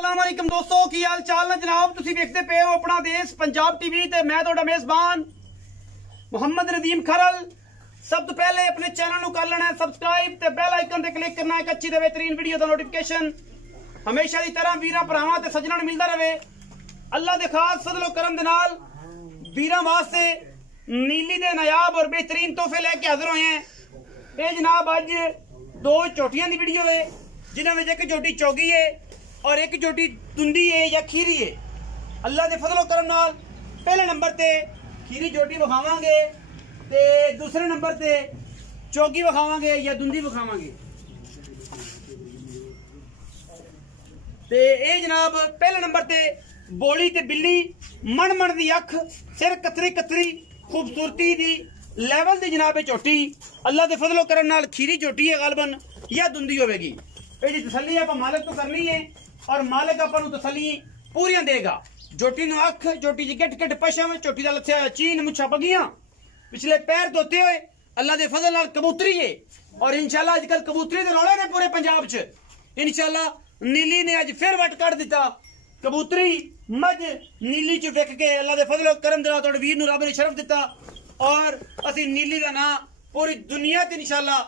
अस्सलामुअलैकुम दोस्तों, की हाल चाल ने जनाब। तुसी देखते पे हो अपना देश पंजाब टीवी ते मैं तुहाडा मेजबान मुहम्मद नदीम खरल। सब तो पहले अपने चैनल को कर लेना है सब्सक्राइब ते बेल आइकन ते क्लिक करना है एक अच्छी ते बेहतरीन वीडियो दा नोटिफिकेशन हमेशा की तरह वीरां भरावां ते सज्जणां नूं मिलदा रहे। अल्लाह दे खास फजलो करम दे नाल वीरां वास्ते नीली दे नायाब और बेहतरीन तोहफे लेके हाजिर होए हैं। ये जनाब अज दो चोटियां दी वीडियो है जिन्हां विच एक चोटी चौगी है और एक चोटी तुंदी है या खीरी है। अल्लाह के फजलो करम नाल पहले नंबर ते खीरी चोटी विखावांगे ते दूसरे नंबर ते चौगी विखावांगे या दुंदी विखावांगे। ते ये जनाब पहले नंबर ते बोली ते बिल्ली मन मन दी अख सिर कतरी कतरी खूबसूरती दी लेवल दी जनाब चोटी अल्लाह के फजलो करम नाल खीरी चोटी है गालबन या दुंदी होगी। ये तसली आप मालिक तो करनी है और मालिक अपन तसली पूरियां देगा। चोटी नु अख चोटी दी गिट गिट पशम चोटी दा लथया चीन मुछा पगियां पिछले पैर धोते हुए अल्लाह दे फजल नाल कबूतरी है और इंशाल्लाह अजकल कबूतरी दे रौले ने पूरे पंजाब च। इंशाल्लाह नीली ने अज फिर वट कट दिता। कबूतरी मझ नीली च विक के अल्लाह दे फजल करम दे नाल तुहाडे वीर नूं रब ने शरफ दिता और असी नीली दा नां पूरी दुनिया ते इंशाल्लाह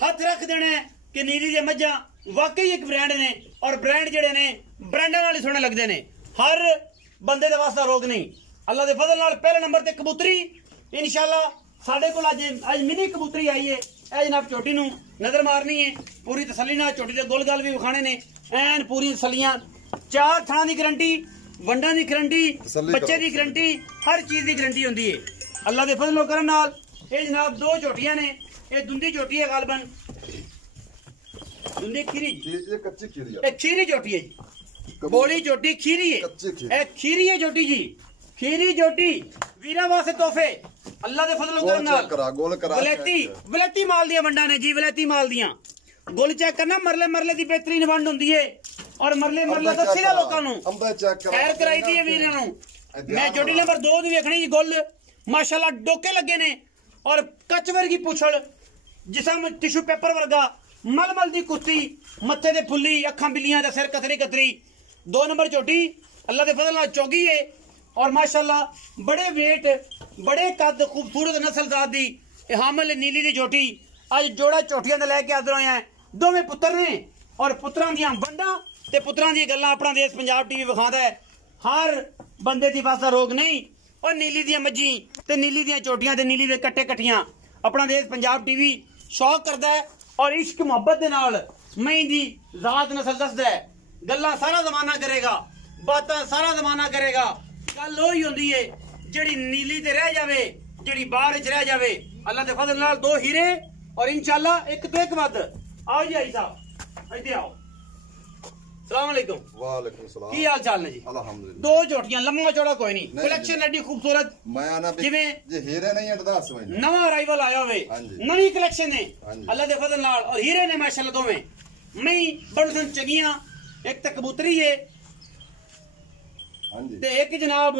हथ रख देना है कि नीली दी मझां वाकई एक ब्रांड ने और ब्रांड जेडे ने ब्रांडां नाल ही सोहणे लगदे ने। हर बंदे दे वास्ते रोग नहीं। अल्लाह दे फजल नाल पहले नंबर ते कबूतरी इंशाल्लाह साडे कोल अज मिनी कबूतरी आई है। ए जनाब चोटी नूं नजर मारनी है पूरी तसल्ली नाल। चोटी दे गोल गाल भी विखाने ने ऐन पूरी तसल्लियां। चार थाना दी गारंटी वंडां दी गारंटी बच्चे दी गारंटी हर चीज दी गारंटी होंदी है अल्लाह दे फजल करम नाल। ये जनाब दो चोटियां ने। ये दुंदी चोटी है गालबन दुंदी खीरी कच्ची खीरी है। खीरी चोटी है जी बोली चोटी खीरी है खीरी है चोटी जी खीरी चोटी वीरा वास्ते तोहफे अल्लाह दे फजल करम नाल। वलैती माल दियां वंडां ने जी वलैती माल दियां। गोल चेक करना मरले मरले दी बेहतरीन वंड हुंदी है और मरले मरले दस्सी दा लोकां नूं खैर कराई दी है वीरां नूं। मैं चोटी नंबर 2 दी वेखणी जी गोल माशाल्लाह डोके लगे ने और कच वर्गी पुछड़ जिसम टिश्यू पेपर वर्गा मलमल दी कुत्ती मत्थे दे फुल्ली अखां बिल्लियां दा सिर कतरी कतरी। 2 नंबर चोटी अल्लाह दे फजल नाल चौगी है और माशाल्लाह बड़े वेट बड़े कद खूबसूरत नस्लजात दी हामिल नीली दी चोटी अज जोड़ा चोटियां दा लैके हाजिर होए हैं। दोवें पुत्तर ने और पुत्रां दियां वंडां ते पुत्रां दी गल्लां अपना देश पंजाब टीवी विखांदा है। हर बंदे दी वास्ता रोग नहीं और नीली दियां मज्जी ते नीली दियां चोटियां ते नीली दे कट्टे कट्टियां अपना देश पंजाब टीवी शौक करदा है और इश्क मुहब्बत दे नाल मई दी जात नस्ल दसदा है। गल्लां सारा जमाना करेगा बातां सारा जमाना करेगा। गल ओही हुंदी है जेड़ी नीली ते रह जावे जेड़ी बाहर च रह जावे। अल्लाह दे फजल नाल 2 हीरे और इंशाल्लाह एक तो एक वध। आओ जी आई साहब इधर आओ। अस्सलाम वालेकुम। वालेकुम सलाम। की हाल चाल ने जी? अल्हम्दुलिल्लाह। 2 चोटियां लम्मा चौड़ा कोई नहीं कलेक्शन एडी खूबसूरत मैं आना जिवें जे हीरे नहीं है दस में नवा अराइवल आया होवे नवी कलेक्शन है अल्लाह दे फजल नाल और हीरे ने माशाल्लाह दोवें मई बड़सन चगियां एक तक कबूतरी है हां जी ते एक जनाब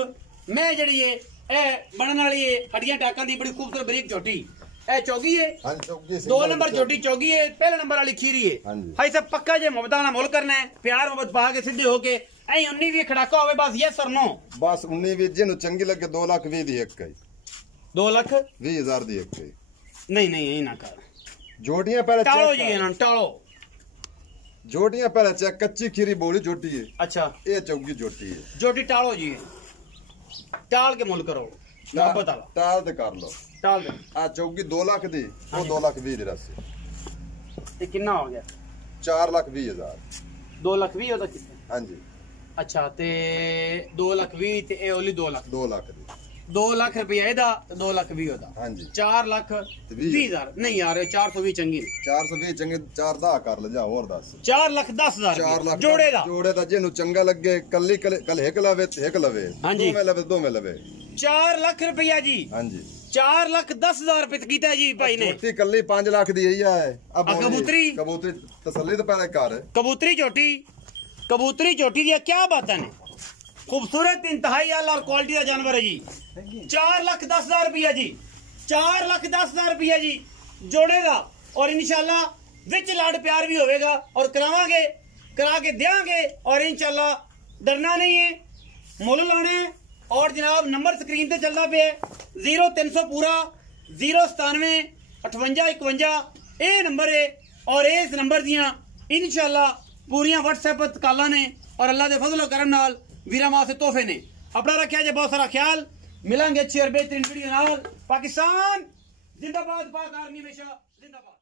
मैं जेड़ी है ए बनन वाली है हड्डियां टाकां दी बड़ी खूबसूरत बरीक चोटी ए चौगी है। हां चौगी 2 नंबर चोटी चौगी है पहले नंबर वाली खीरी है। हां सब पक्का जे मोहब्बत ना मोल करना है प्यार मोहब्बत पा के सीधे होके ऐ 19 भी खड़ाका होवे बस यस और नो बस 19 भी जेनु चंगी लगे 2 लाख 20 दी एक कई 2 लाख 20 हजार दी एक कई नहीं नहीं यही ना कर जोटियां पहले टालो जी ना टालो जोटियां पहले चेक कच्ची खीरी बोली जोटी है। अच्छा ये चौगी जोटी है जोटी टालो जी टाल के मोल करो मोहब्बत वाला टाल ते कर लो टाल दे आ चौगी 2 लाख दी वो 2 लाख 20 दी राशि ये कितना हो गया 4 लाख 20 हजार 2 लाख 20 होता कितना? हां जी अच्छा ते 2 लाख 20 ते ए ओली 2 लाख 2 लाख दी 2 लाख रुपया एदा 2 लाख 20 होता। हां जी 4 लाख 20 हजार नहीं यार 420 चंगी 420 चंगे 4 दा कर ले जा और 10 4 लाख 10 हजार 4 लाख जोड़े दा जेनु चंगा लगे कल एक लवे ते एक लवे दो में लवे 4 लाख रुपया जी। हां जी 4 लाख 10 हजार रुपये कीता जी भाई ने। छोटी कल्ली 5 लाख दी है अब कबूतरी तसल्ली तो पहले कर कबूतरी चोटी दी क्या बात है खूबसूरत इंतहाई आला और क्वालिटी का जानवर है जी। 4 लाख 10 हजार रुपया जी 4 लाख 10 हजार रुपया जी जोड़े दा और इंशाल्लाह विच लाड प्यार भी होवेगा और करावांगे करा के देंगे और इंशाल्लाह डरना नहीं है, मुल लाने। और जनाब नंबर स्क्रीन पे चलता पे 0300 पूरा 097 58 51 ये नंबर है। और इस नंबर दियां इंशाल्लाह पूरियां व्हाट्सएप पर काला ने और अल्लाह के फजल करम नाल वीरा मां से तोहफे ने। अपना रखा जे बहुत सारा ख्याल, मिलेंगे अच्छी और बेहतरीन वीडियो नाल। पाकिस्तान जिंदाबाद, पाक आर्मी हमेशा जिंदाबाद।